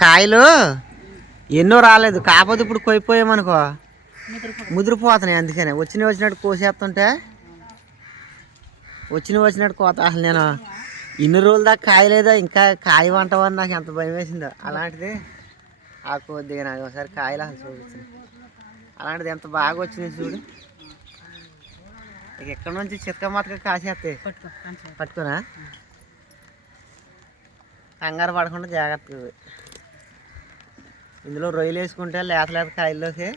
కాయలు ఎన్నో రాలేదు. కాకపోతే ఇప్పుడు కొయిపోయామనుకో ముదిరిపోతున్నాయి అందుకనే. వచ్చిన వచ్చినట్టు కోసేస్తుంటే వచ్చిన వచ్చినట్టు కోత. అసలు నేను ఇన్ని రోజుల దాకా కాయలేదా? ఇంకా కాయ వంటవని నాకు ఎంత భయం వేసిందో. అలాంటిది ఆ కొద్దిగా నాకు ఒకసారి కాయలు అసలు చూపించింది అలాంటిది ఎంత బాగా వచ్చింది చూడు. ఇక ఎక్కడి నుంచి చిత్క మతక కాసేస్తాయి. పట్టుకోనా? కంగారు పడకుండా జాగ్రత్తగా. ఇందులో రొయ్యలు వేసుకుంటే లేత లేత కాయల్లోకి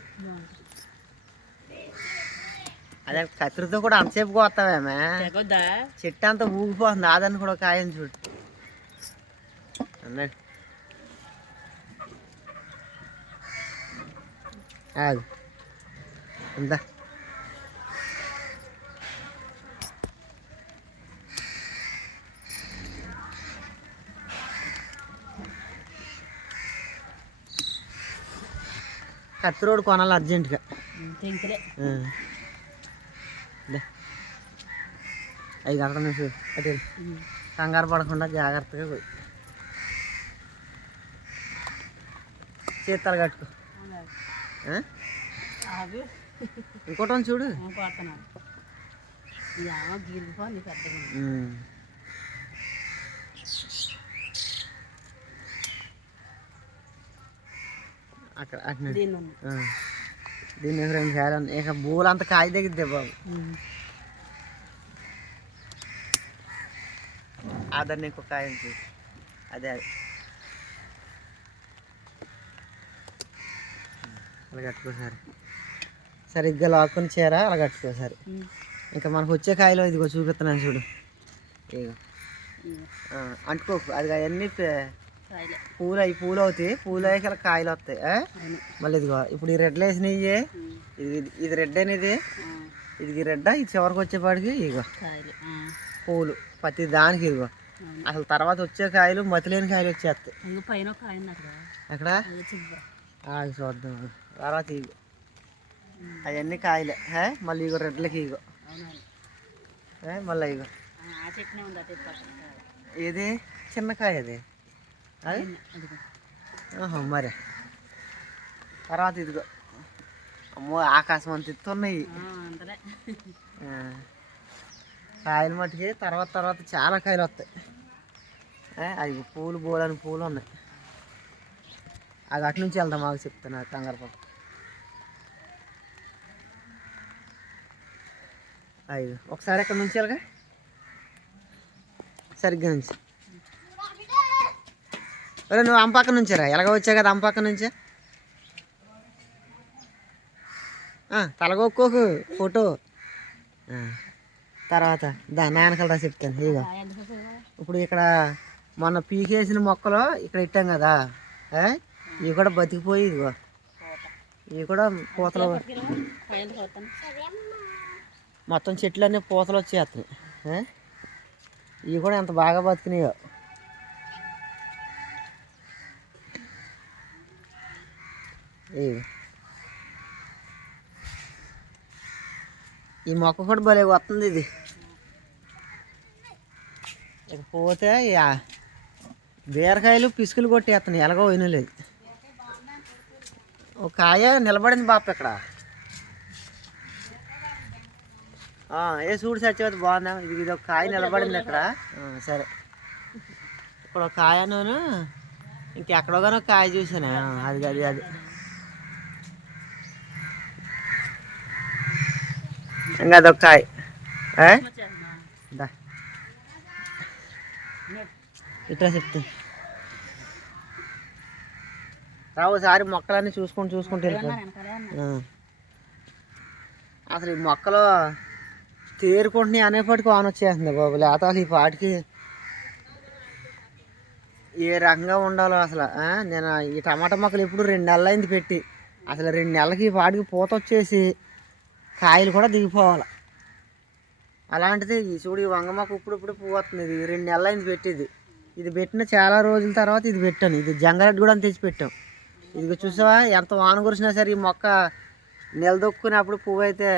అదే కత్తిరితో కూడా అంతసేపు కోస్తావేమే? తెగొద్దా? చెట్టు అంతా ఊగిపోతుంది. ఆదని కూడా కాయని చూడు. అన్నాడు ఆగు. ఇందా కత్తి రోడ్డు కొనాలి అర్జెంటుగా. అవి కట్టడం అటు. కంగారు పడకుండా జాగ్రత్తగా పోయి. చేతాలు కట్టుకో. ఇంకోటి చూడు. అక్కడ దీన్ని కాయలు ఉన్నాయి. ఇక బూలంతా కాయ దిగిద్దే బాబు. ఉమ్. అదని ఇంకో కాయ. అదే అది. అలా కట్టుకోసారి సరిగ్గా లాక్కుని చీర అలా కట్టుకోసారి ఉమ్. ఇంకా మనకు వచ్చే కాయలు ఇదిగో చూపిస్తున్నాను చూడు. ఇదిగో. అంటుకోకు అది అవన్నీ పూలు అవి పూలు అవుతాయి పూలు అయ్యాక ఇలా కాయలు వస్తాయి మళ్ళీ ఇదిగో ఇప్పుడు ఈ రెడ్లు వేసినవి ఉమ్. ఇది ఇది రెడ్ అనేది ఇది రెడ్డ? ఇది చివరికి వచ్చేపాటికి ఇదిగో. పూలు ప్రతి దానికి ఇదిగో. అసలు తర్వాత వచ్చే కాయలు మతిలేని కాయలు వచ్చేస్తాయి. అక్కడ ఆగి చూద్దాం. తర్వాత ఇగో అవన్నీ కాయలే. హే మళ్ళీ ఇగో రెడ్లకి ఇగో మళ్ళీ ఇగో. ఇది చిన్న కాయ అది. అది? ఆహా, మరి. తర్వాత ఇదిగో. అమ్మో ఆకాశం అంత ఎత్తున్నాయి. కాయలు మట్టుకి తర్వాత తర్వాత చాలా కాయలు వస్తాయి. అవి పూలు బోలని పూలు ఉన్నాయి. అది అటు నుంచి వెళ్దాం మాకు చెప్తాను కంగారు పాప అయ్యో ఒకసారి ఎక్కడ నుంచి వెళ్ళగా? సరిగ్గా నుంచి. ఒరే నువ్వు అంపక్క నుంచి రా ఎలాగ వచ్చావు కదా అంపక్క నుంచే తలగొక్కోకు ఫోటో తర్వాత దా నాయనకలరా చెప్తాను ఇదిగో? ఇప్పుడు ఇక్కడ మొన్న పీకేసిన మొక్కలు ఇక్కడ ఇట్టాం కదా? ఇవి కూడా బతికిపోయి ఇదిగో ఇవి కూడా పూతలు మొత్తం చెట్లన్నీ పూతలు వచ్చేస్తున్నాయి? ఇవి కూడా ఎంత బాగా బతికినాయో ఈ మొక్క కూడా భలే వస్తుంది ఇది. ఇక పోతే బీరకాయలు పిసుకులు కొట్టేస్తున్నాయి ఎలాగో వినలేదు ఒక కాయ నిలబడింది బాప ఇక్కడ. ఏ చూడు సచ్చిపోతే బాగుందా? ఇది ఇది ఒక కాయ నిలబడింది ఇక్కడ సరే. ఇక్కడ ఒక కాయను ఇంకెక్కడో కానీ ఒక కాయ చూసాను అది అది అది. ఇంకా అదొక కాయ. ఇట్లా చెప్తాను రావు సారి మొక్కలన్నీ చూసుకుంటూ చూసుకుంటూ అసలు ఈ మొక్కలు తేరుకుంటున్నాయి అనేప్పటికీ ఆన్ వచ్చేస్తుంది బాబు. లేకపోతే ఈ పాటికి ఏ రకంగా ఉండాలో అసలు నేను ఈ టమాటా మొక్కలు ఎప్పుడు రెండు నెలలు అయింది పెట్టి. అసలు రెండు నెలలకి ఈ పాటికి పూత వచ్చేసి కాయలు కూడా దిగిపోవాలి. అలాంటిది ఈ చూడు ఈ వంగ ఇప్పుడు ఇప్పుడు పువ్వు వస్తుంది. ఇది రెండు నెలలు అయింది పెట్టింది. ఇది పెట్టిన చాలా రోజుల తర్వాత ఇది పెట్టాను. ఇది జంగారెడ్డి కూడా తెచ్చి పెట్టాం. ఇది చూసావా? ఎంత వాన కురిసినా సరే ఈ మొక్క నిలదొక్కునేప్పుడు పువ్వు అయితే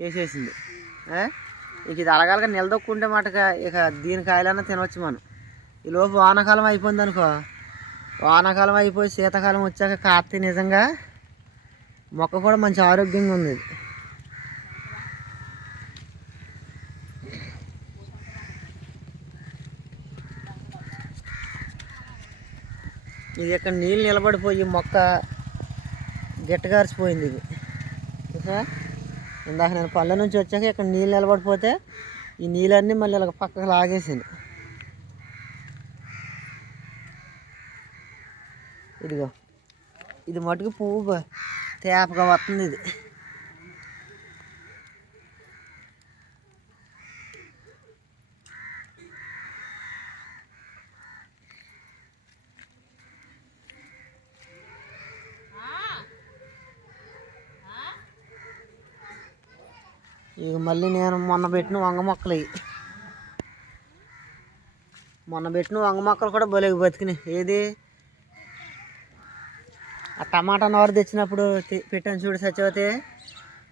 వేసేసింది. ఇక ఇది అలగాలగా నిలదొక్కుంటే మటుక ఇక దీని కాయలన్నా తినవచ్చు మనం. ఈలోపు వానాకాలం అయిపోయింది అనుకో. వానాకాలం అయిపోయి శీతాకాలం వచ్చాక కాస్తే నిజంగా మొక్క కూడా మంచి ఆరోగ్యంగా ఉంది. ఇది. ఇక్కడ నీళ్ళు నిలబడిపోయి మొక్క గిట్టగారిసిపోయింది ఇది. చూసా ఇందాక నేను పళ్ళ నుంచి వచ్చాక ఇక్కడ నీళ్ళు నిలబడిపోతే ఈ నీళ్ళన్నీ మళ్ళీ ఇలా పక్కకు లాగేసింది. ఇదిగో. ఇది మటుకు పువ్వు తేపగా వస్తుంది ఇది. ఇక మళ్ళీ నేను మొన్న పెట్టిన వంగ మొక్కలు ఇవి. మొన్న పెట్టిన వంగ మొక్కలు కూడా భలే బతికినాయి. ఏది? ఆ టమాటా నోరు తెచ్చినప్పుడు పెట్టాను చూడు సచ్చిపోతే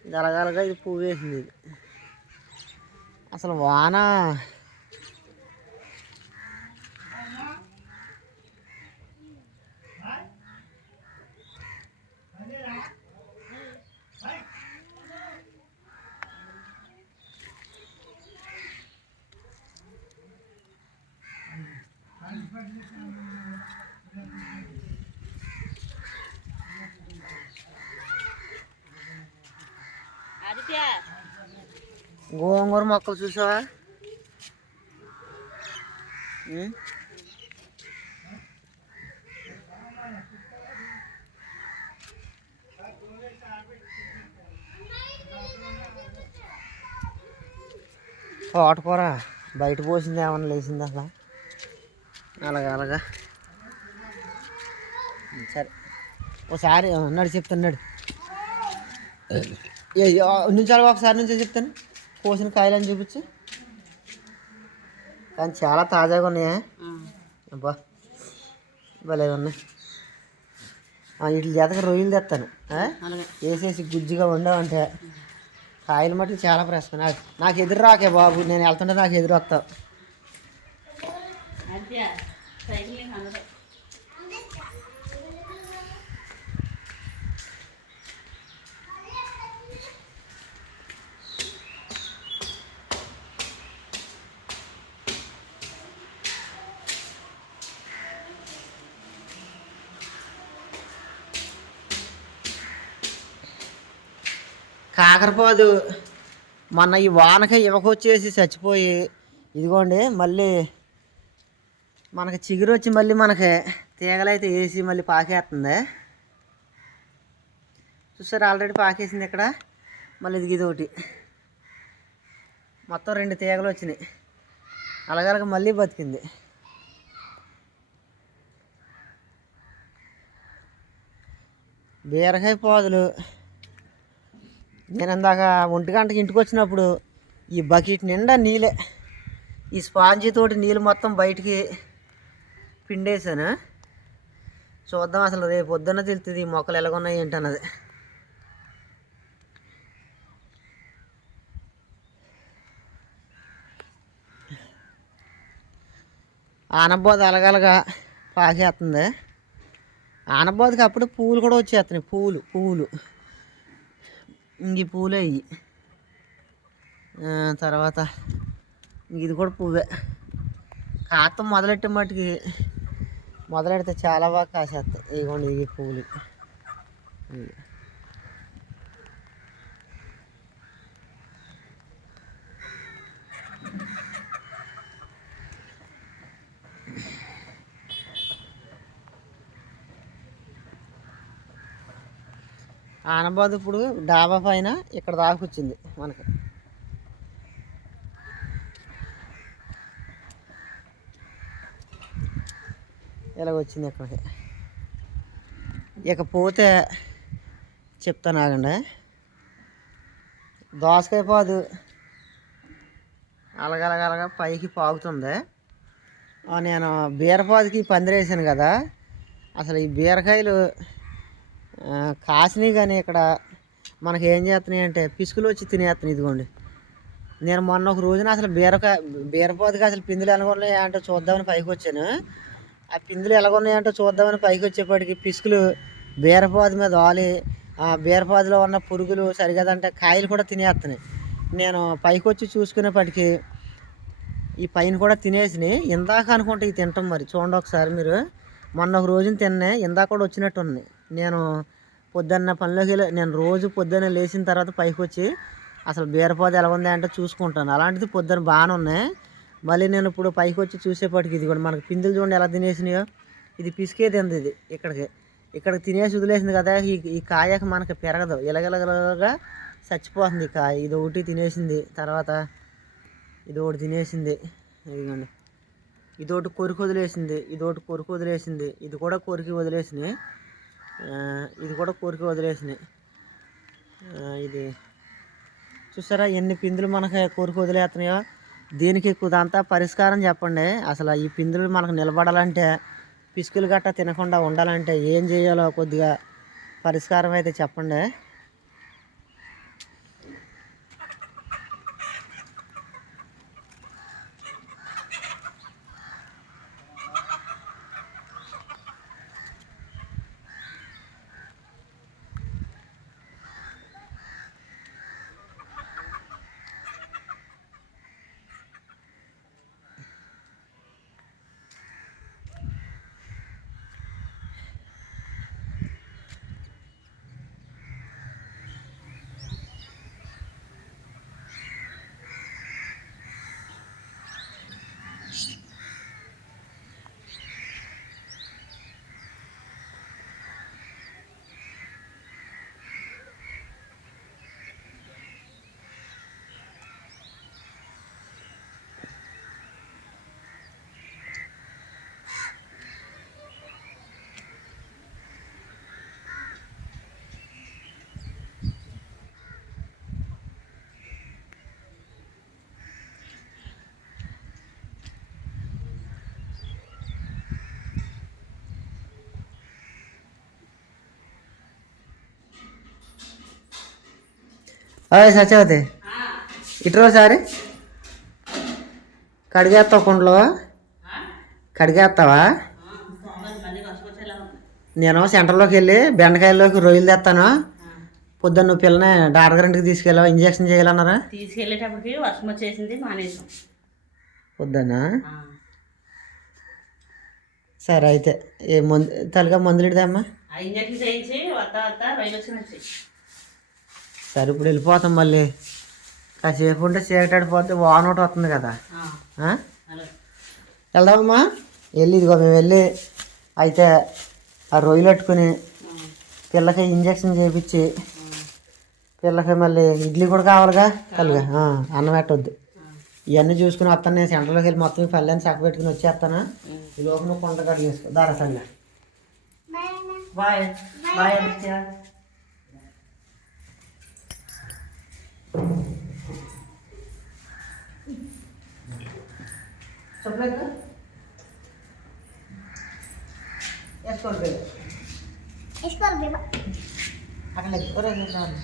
ఇది అలగలగా ఇది పువ్వు వేసింది ఇది. అసలు వాన గోంగూర మొక్కలు చూసావా? తోటకూర బయట పోసింది ఏమన్నా లేచింది అసలు? అలాగా అలాగా. సరే. ఒకసారి ఉన్నాడు చెప్తున్నాడు నుంచాలి ఒకసారి నుంచే చెప్తాను. కోసిన కాయలు అని చూపించు. కానీ చాలా తాజాగా ఉన్నాయా? అబ్బా భలే ఉన్నాయి. వీటి చేతకి రొయ్యలు తెస్తాను. వేసేసి గుజ్జుగా వండావంటే కాయలు మట్టుకు చాలా ప్రశ్న నాకు నాకు ఎదురు రాకే బాబు. నేను వెళ్తుంటే నాకు ఎదురు వస్తావు. కాకరపోదు మొన్న ఈ వానక ఇవకొచ్చేసి చచ్చిపోయి ఇదిగోండి మళ్ళీ మనకి చిగురు వచ్చి మళ్ళీ మనకి తీగలైతే వేసి మళ్ళీ పాకేస్తుంది చూసారు ఆల్రెడీ పాకేసింది ఇక్కడ. మళ్ళీ ఇది ఇదొకటి. ఒకటి మొత్తం రెండు తీగలు వచ్చినాయి. అలాగలగ మళ్ళీ బతికింది. బీరకాయ పోదులు నేను ఇందాక ఒంటి గంటకి ఇంటికి వచ్చినప్పుడు ఈ బకెట్ నిండా నీళ్ళే. ఈ స్పాంజీ తోటి నీళ్ళు మొత్తం బయటికి పిండేశాను. చూద్దాం అసలు రేపు పొద్దున్న తెలుస్తుంది ఈ మొక్కలు ఎలాగున్నాయి ఏంటన్నది. ఆనబోద అలగలగా పాకేస్తుంది. ఆనబోదకి అప్పుడు పూలు కూడా వచ్చేస్తున్నాయి. పూలు పూలు. ఇంక పూలే పువ్వులే ఇవి తర్వాత ఇంక ఇది కూడా పువ్వే. కాత మొదలెట్టే మట్టుకి మొదలెడితే చాలా బాగా కాసేస్తాయి. ఇదిగోండి ఇవి పూలు. ఆనబాద్ ఇప్పుడు డాబా పైన ఇక్కడ దాకా వచ్చింది మనకి. ఇలా వచ్చింది ఇక్కడికి. ఇకపోతే చెప్తాను ఆగండి దోసకాయ పాదు అలగలగలగా పైకి పాకుతుంది నేను బీరపాదుకి పందిరేసాను కదా. అసలు ఈ బీరకాయలు కాసినవి కానీ ఇక్కడ మనకి ఏం చేస్తున్నాయి అంటే పిసుకులు వచ్చి తినేస్తున్నాయి ఇదిగోండి. నేను మొన్న ఒక రోజున అసలు బీరకాయ బీరపోతకి అసలు పిందులు ఎలాగున్నాయి అంటే చూద్దామని పైకి వచ్చాను. ఆ పిందులు ఎలాగున్నాయంటే చూద్దామని పైకి వచ్చేప్పటికి పిసుకులు బీరపోత మీద వాలి ఆ బీరపోతలో ఉన్న పురుగులు సరిగదంటే కాయలు కూడా తినేస్తున్నాయి. నేను పైకి వచ్చి చూసుకునేప్పటికీ ఈ పైన కూడా తినేసినాయి. ఇందాక అనుకుంటే ఇవి తింటాం మరి. చూడండి ఒకసారి మీరు. మొన్న ఒక రోజున తిన్నాయి. ఇందాక కూడా వచ్చినట్టు ఉంది నేను పొద్దున్న పనిలోకి వెళ్ళి నేను రోజు పొద్దున్న లేచిన తర్వాత పైకి వచ్చి అసలు బీరపోత ఎలా ఉంది అంటే చూసుకుంటాను. అలాంటిది పొద్దున్న బాగానే ఉన్నాయి. మళ్ళీ నేను ఇప్పుడు పైకి వచ్చి చూసేప్పటికి ఇది కూడా మనకి పిందులు చూడండి ఎలా తినేసినాయో. ఇది పిసికే తింది ఇది ఇక్కడికి. ఇక్కడికి తినేసి వదిలేసింది కదా ఈ ఈ కాయకు మనకి పెరగదు. ఇలగలగలగా చచ్చిపోతుంది కాయ. ఇది ఒకటి తినేసింది తర్వాత ఇది ఒకటి తినేసింది. ఇదిగోండి. ఇది ఒకటి కొరికి వదిలేసింది ఇది ఒకటి కొరికి వదిలేసింది. ఇది కూడా కొరికి వదిలేసినాయి. ఇది కూడా కోరిక వదిలేసినాయి. ఇది చూసారా ఎన్ని పిందులు మనకి కోరిక వదిలేస్తున్నాయో? దీనికి కుదంతా పరిష్కారం చెప్పండి. అసలు ఈ పిందులు మనకు నిలబడాలంటే పిసుకులు గట్ట తినకుండా ఉండాలంటే ఏం చేయాలో కొద్దిగా పరిష్కారం అయితే చెప్పండి. అదే సత్యవతి. ఇటు సారి కడిగేస్తావు కుండలో? కడిగేస్తావా? నేను సెంటర్లోకి వెళ్ళి బెండకాయల్లోకి రొయ్యలు తెస్తాను. పొద్దున్న నువ్వు పిల్లని డాక్టర్ గారింటికి తీసుకెళ్ళావు? ఇంజక్షన్ చేయాలన్నారా? తీసుకెళ్ళేటప్పటికి వర్షం వచ్చేసింది మానేసాం. పొద్దున్న? సరే అయితే. ఏ మందు తలగా మందులు ఇడదమ్మా ఇంజక్షన్ చేయించి వత్త వత్త రైలు వచ్చి వచ్చి సరే ఇప్పుడు వెళ్ళిపోతాం మళ్ళీ. కాసేపు ఉంటే చీకటాడిపోతే వాన ఒకటి వస్తుంది కదా. వెళ్దామమ్మా. వెళ్ళి ఇదిగో మేము వెళ్ళి అయితే ఆ రొయ్యలు పెట్టుకుని పిల్లకి ఇంజక్షన్ చేయించి పిల్లకి మళ్ళీ ఇడ్లీ కూడా కావాలిగా కలిగా. ఆ, అన్నం పెట్టొద్దు. ఇవన్నీ చూసుకుని వస్తాను నేను సెంటర్లోకి వెళ్ళి మొత్తం పల్లెని చక్క పెట్టుకుని వచ్చేస్తాను. ఈ లోపల నువ్వు కొంట కడిగి చేసుకో దారసంగా బాయ్ బాయ్. అనిత్య చెప్పలేదు వేసుకోండి అక్కడ లేదు. ఒరే, లేదు, రాదు.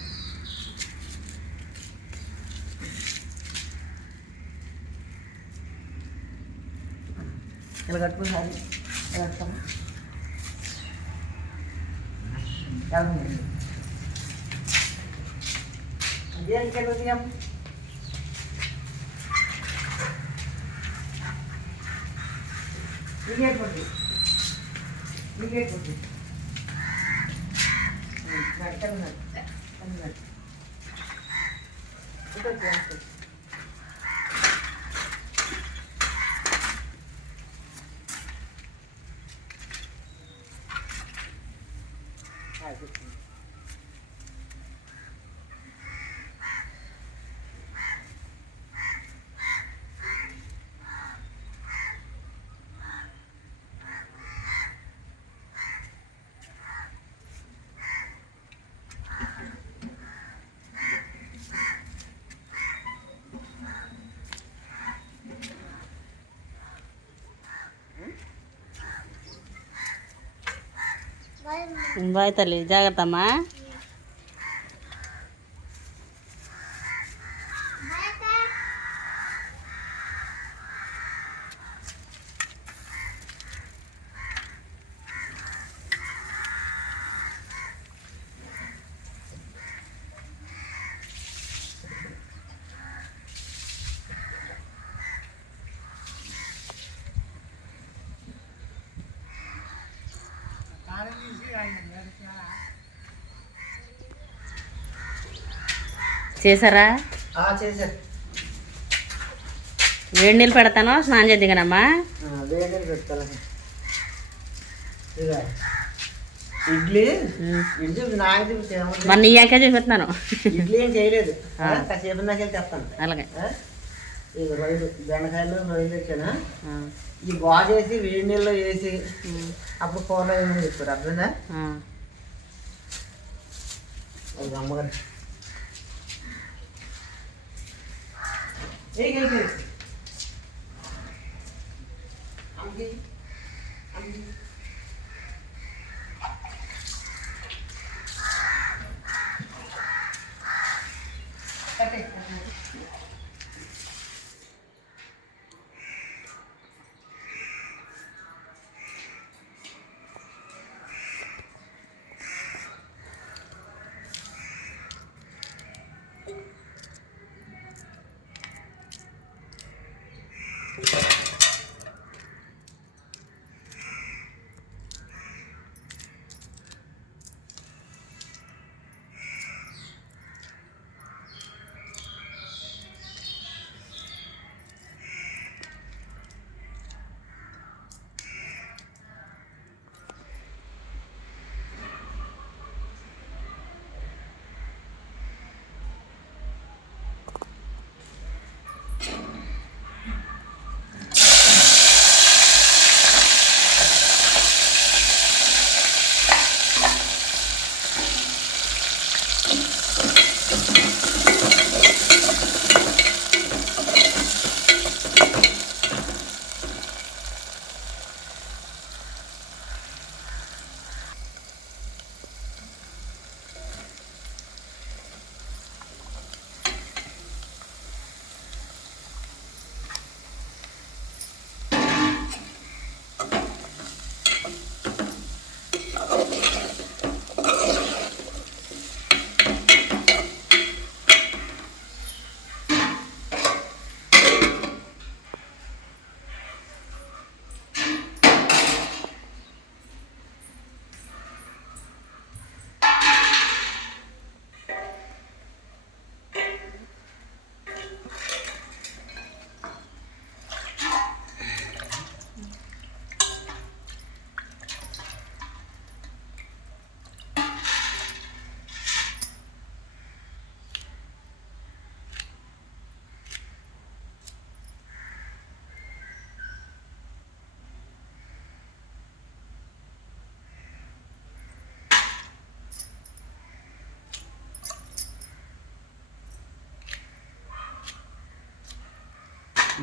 ఇలా కట్టుకుని సారి ఇలా కట్టుకోమ్మా. వెళ్దాం. అదే ఇక్కడ ఉదయం ఈ గేట్ కొట్టి ఈ గేట్ కొట్టి బాయ్ తల్లి జాగ్రత్త అమ్మా చేశారా? చేశారు. వేడి నీళ్ళు పెడతాను స్నానం చేద్దిగానమ్మా ఆ, వేడి నీళ్ళు పెడతాను. ఇడ్లీ ఇడ్లీ నాకు చూపిస్తున్నాను. ఇడ్లీ ఏం చేయలేదు. కాసేపు నాకు వెళ్ళి తెస్తాను. అలాగే? ఇది రొయ్యలు బెండకాయలు రొయ్యలు తెచ్చాను? ఈ బాగా వేసి వేడి నీళ్ళు వేసి అప్పుడు కూరలో చెప్పారు? అర్థంగా అమ్మగారు. Hey, hey, hey. I'm here. I'm here.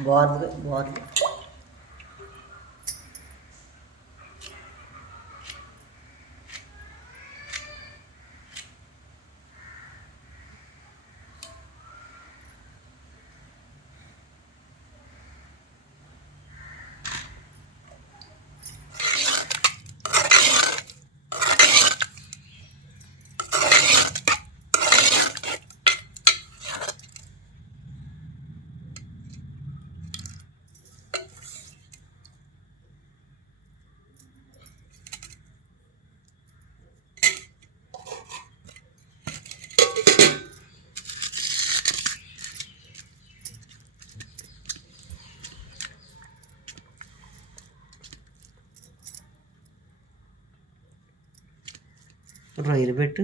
బాగుంది బాగుంది రొయ్యలు పెట్టు.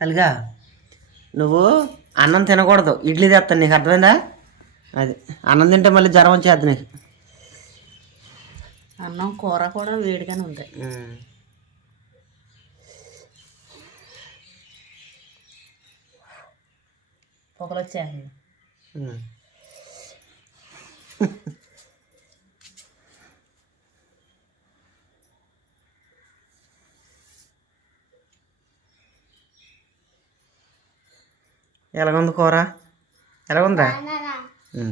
తల్లిగా నువ్వు అన్నం తినకూడదు. ఇడ్లీ తెస్తాను నీకు అర్థమైందా? అది అన్నం తింటే మళ్ళీ జ్వరం వచ్చేది నీకు. అన్నం కూర కూడా వేడిగానే ఉంది. పొగలు వచ్చేది ఉమ్. ఎలాగుంది కూర? ఎలాగుందా?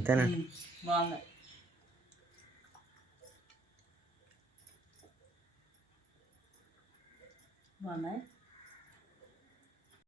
తినండి బాగుంది. బాగున్నాయి?